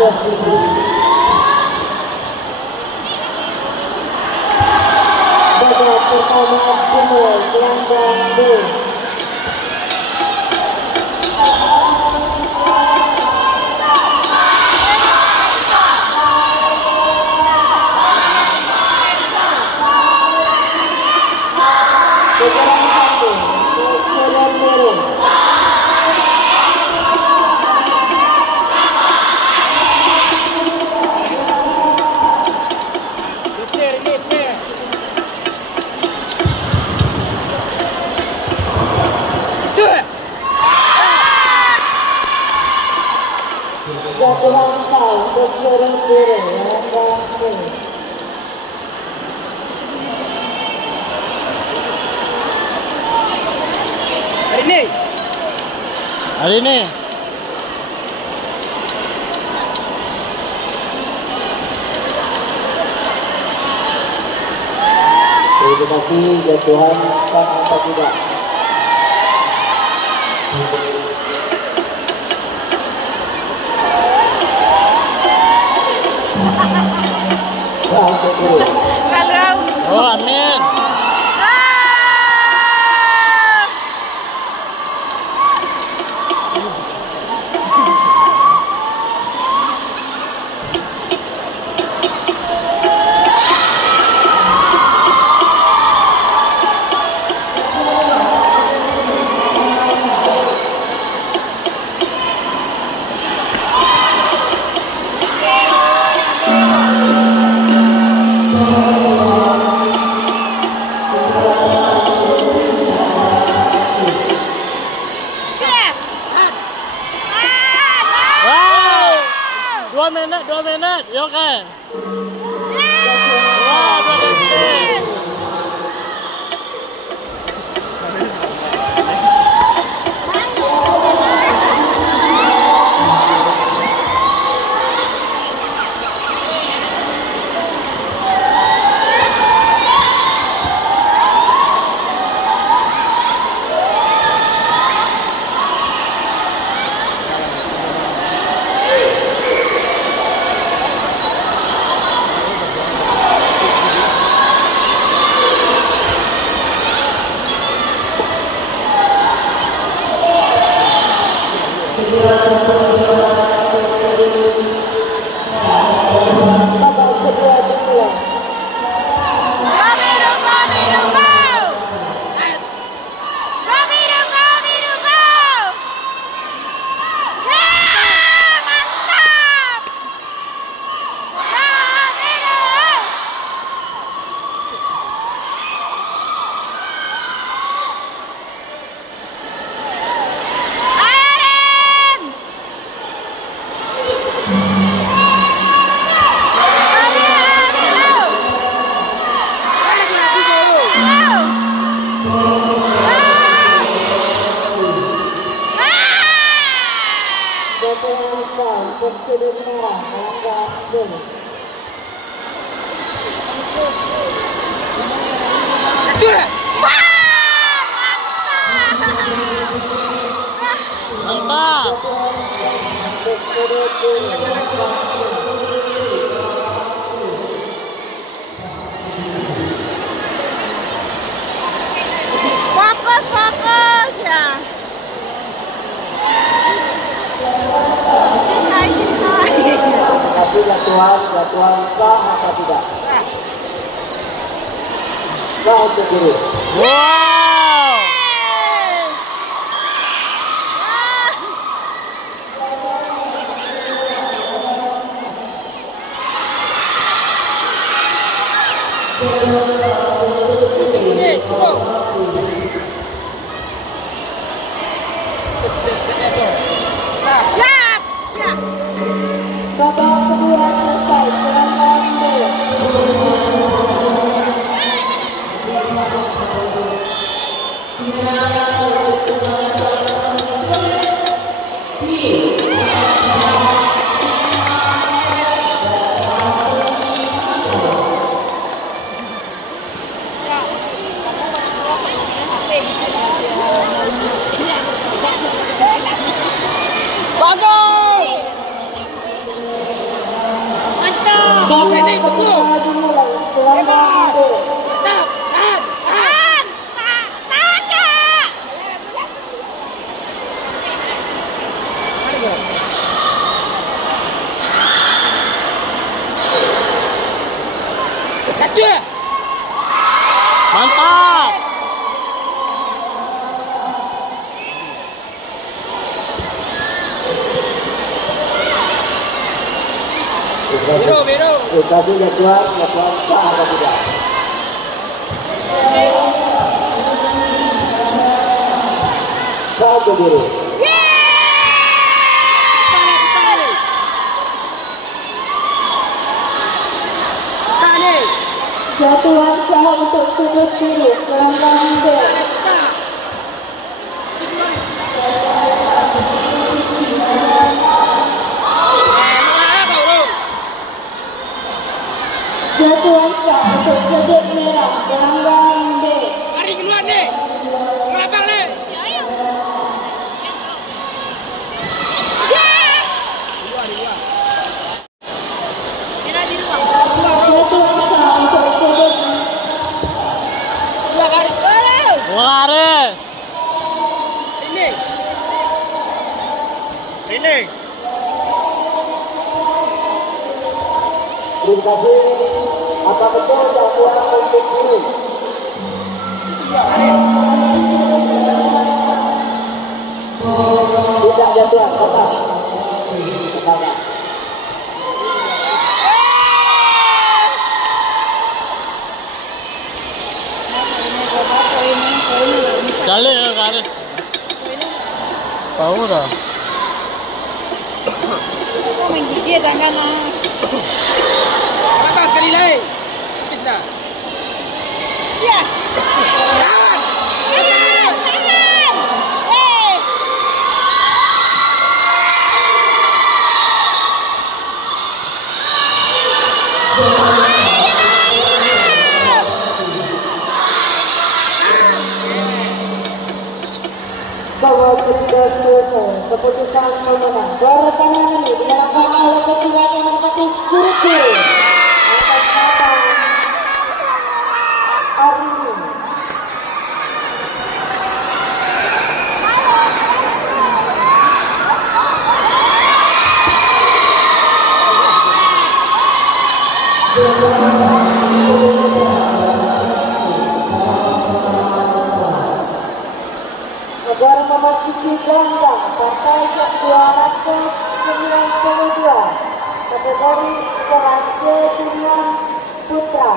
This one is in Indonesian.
Babak pertama dimulai gelanggang B. Jatuhan foul untuk Florentino Hari ini. Terima kasih jatuhan sah atau tidak. Oh, amin. Wow, 2 menit, ya oke. Wah, 2 detik. babak kedua dimulai. Jatuhan foul untuk sudut merah gelanggang B. Mantap. Untuk sudut Fokus ya. Tapi jatuhan sah atau tidak? Sah untuk guru. Wow. Babak kedua selesai gelanggang B. Biru. Dikasih jadwal sah atau tidak? Sah atau biru? Jadwal sah untuk sudut biru gelanggang D. Jadwal sah untuk sudut merah gelanggang D. Lari keluar nih. Ngelapang nih. Jadwal sah untuk sudut Dua garis. Waris. Ini. Terima kasih. Apa betul jadwal untuk biru? Tidak jadwal, tetap. Tetap. Kali ya garis. Tahu dah. Ngelapang sekali lagi. Habis dah. Bahwa sudah selesai keputusan pemenang bertangan ini dilakukan oleh ketua yang menempati survei atas nama Arini. Negara memasuki gelanggang partai juara ke-92 kategori kelas junior putra.